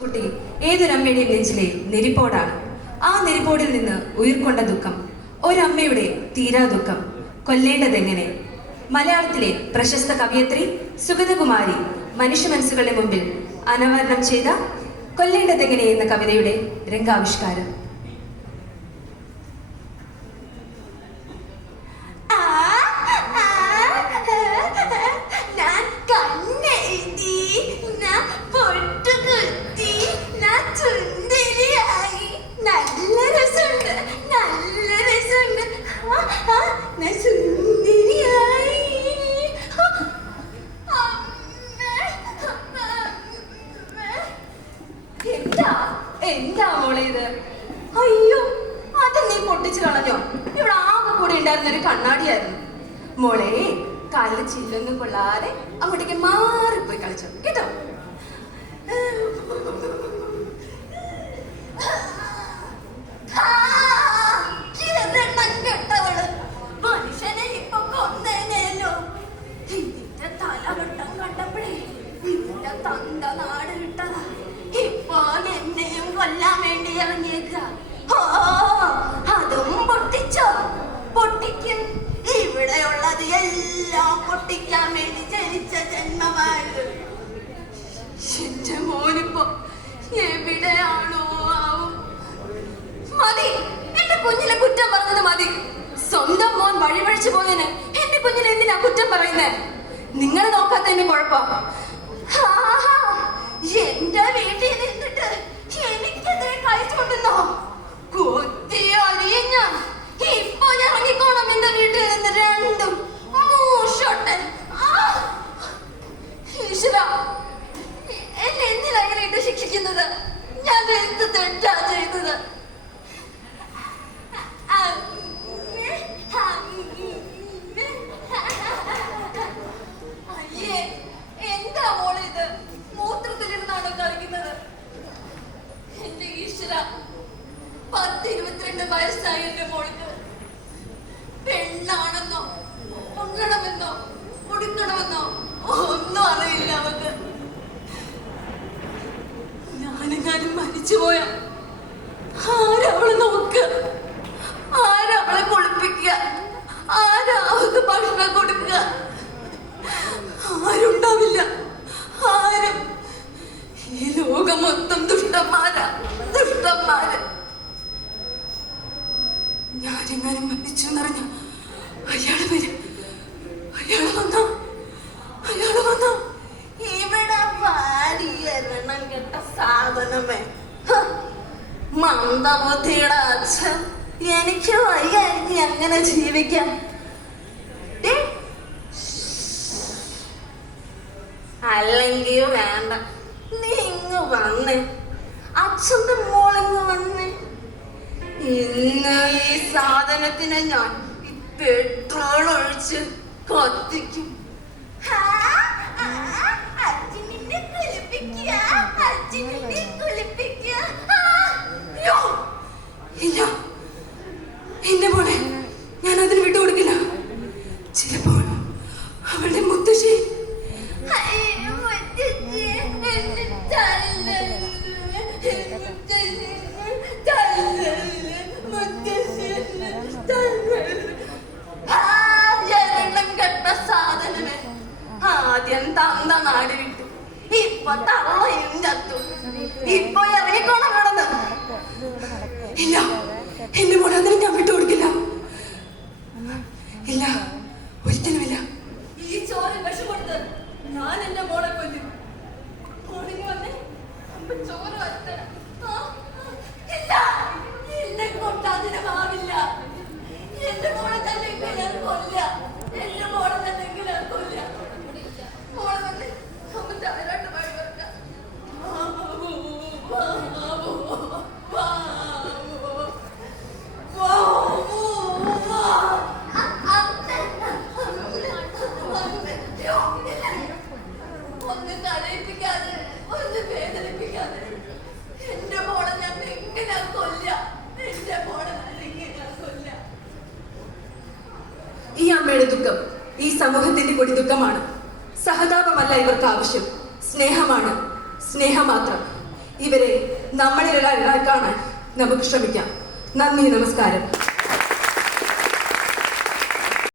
കുട്ടി ഏതൊരമ്മയുടെയും നെഞ്ചിലെ നെരിപ്പോടാണ്. ആ നെരിപ്പോടിൽ നിന്ന് ഉയർക്കൊണ്ട ദുഃഖം, ഒരമ്മയുടെ തീരാ ദുഃഖം കൊല്ലേണ്ടതെങ്ങനെ? മലയാളത്തിലെ പ്രശസ്ത കവയത്രി സുഗതകുമാരി മനുഷ്യ മനസ്സുകളുടെ മുമ്പിൽ അനാവരണം ചെയ്ത കൊല്ലേണ്ടതെങ്ങനെ എന്ന കവിതയുടെ രംഗാവിഷ്കാരം. എന്താ മോളെ ഇത്? അയ്യോ, അത് നീ പൊട്ടിച്ചു കളഞ്ഞോ? ഇവിടെ ആകെ കൂടി ഉണ്ടായിരുന്ന ഒരു കണ്ണാടിയായിരുന്നു മോളെ. കാലിൽ ചില്ലൊന്നും കൊള്ളാതെ അങ്ങോട്ടേക്ക് മാറിപ്പോയി കളിച്ചോ കേട്ടോ. മനുഷ്യനെ ഇപ്പൊ കൊന്നേനല്ലോ. ഇതിന്റെ തലവട്ടം കണ്ടപ്പോഴേ ഇതിന്റെ തന്ത നാട് വിട്ടതാ. ഇപ്പൊ എന്നെയും കൊല്ലാൻ വേണ്ടി ഇറങ്ങിയേക്ക. ഓ, അതും പൊട്ടിച്ചോ? പൊട്ടിക്കും. ഇവിടെയുള്ളത് എല്ലാം പൊട്ടിക്കാൻ വേണ്ടി ജനിച്ച ജന്മമാണ്. എന്റെ മോനിപ്പോ എവിടെയാണോ ആവും. മതി, എന്റെ കുഞ്ഞിനെ കുറ്റം പറഞ്ഞത് മതി. സ്വന്തം മോൻ വഴിപഴിച്ചു പോയതിന് എന്റെ കുഞ്ഞിനെ എന്തിനാ കുറ്റം പറയുന്നേ? നിങ്ങൾ നോക്കാത്തതിന്റെ കുഴപ്പം. എന്റെ വീട്ടിൽ നിന്നിട്ട് എനിക്കെതിരെ കഴിച്ചുകൊണ്ടുന്നോ? കൊത്തിയറിയ ഞാൻ ഇപ്പൊ ഇറങ്ങിക്കോണം എന്റെ വീട്ടിൽ നിന്ന്. രണ്ടും മൂഷോട്ടെ. ഈശ്വര, എന്നെ എന്തിനാ അങ്ങനെ ഇട്ട് ശിക്ഷിക്കുന്നത്? ഞാൻ എന്ത് തെറ്റാ ചെയ്തത്? അയ്യേ, എന്താ മോളെ ഇത്? മൂത്രത്തിലിരുന്നാണോ കളിക്കുന്നത്? എന്റെ ഈശ്വര, 10-22 വയസ്സായി എന്റെ മോൾക്ക്. പെണ്ണാണെന്നോ ഉണ്ണണമെന്നോ ഉടുക്കണമെന്നോ ഒന്നും അറിയില്ല അവക്ക്. ഞാനെങ്ങാനും മരിച്ചുപോയ ആരവളെ നോക്കുക? ആരവളെ കുളിപ്പിക്കുക? ആരാ അവൾക്ക് ഭക്ഷണം കൊടുക്കുക? ആരുണ്ടാവില്ല. ആരും. ഈ ലോകം മൊത്തം ദുഷ്ടന്മാരാ, ദുഷ്ടന്മാര്. ഞാനെങ്ങാനും മരിച്ചു എന്നറിഞ്ഞ അയാള് വരും. അയാള് വന്നോ ഇവിടെ വാരിയെണ്ണം കെട്ട സാധനമേ. മന്ദബുദ്ധിയുടെ അച്ഛൻ. എനിക്ക് വയ്യായിരിക്കും അങ്ങനെ ജീവിക്കാൻ. അല്ലെങ്കിൽ വേണ്ട, നീ ഇങ്ങ് വന്നേ. അച്ഛന്റെ മോളിങ്ങ് വന്നേ. ഇന്ന് ഈ സാധനത്തിനെ ഞാൻ പെട്രോൾ ഒഴിച്ച് കത്തിക്കും. ഇല്ല, എന്റെ മോളെ ഞാൻ അതിന് വിട്ടുകൊടുക്കില്ല. ചിലപ്പോൾ അവളുടെ മുത്തശ്ശി. സാധനമേ, ആദ്യം തന്ത നാട് വിട്ടു, ഇപ്പൊ തള്ളയും ചത്തു. ഇപ്പൊ ഇറങ്ങിക്കോണം കിടന്ന്. ഇല്ല, എന്റെ മോളെ അതിന് ഞാൻ വിട്ടുകൊടുക്കില്ല. ഇല്ല, ഒരിക്കലുമില്ല. ഈ ചോറ് വിഷം കൊടുത്ത് ഞാൻ എന്റെ മോളെ കൊല്ലും. വന്നേ, ചോറ് വത്തണം. ഇല്ല, എന്നെ കൊണ്ടതിനുമാവില്ല. എന്റെ മോളെ തന്നെ ഞാൻ കൊല്ല. എന്റെ മോളെ തന്നെ ഞാൻ കൊല്ല. മോളെ വന്ന് അമ്മ താരാട്ട് പാടി പറഞ്ഞ ഒന്ന് കരയിപ്പിക്കാതെ, ഒന്ന് വേദനിപ്പിക്കാതെ എന്റെ മോളെ ഞാൻ എങ്ങനെ കൊല്ല. എന്റെ മോളെ എങ്ങനെ കൊല്ല. ഈ അമ്മയുടെ ദുഃഖം ഈ സമൂഹത്തിന്റെ കൂടി ദുഃഖമാണ്. സഹതാപമല്ല ഇവർക്ക് ആവശ്യം, സ്നേഹമാണ്. സ്നേഹം മാത്രം. ഇവരെ നമ്മളിൽ കാണാൻ നമുക്ക് ശ്രമിക്കാം. നന്ദി, നമസ്കാരം.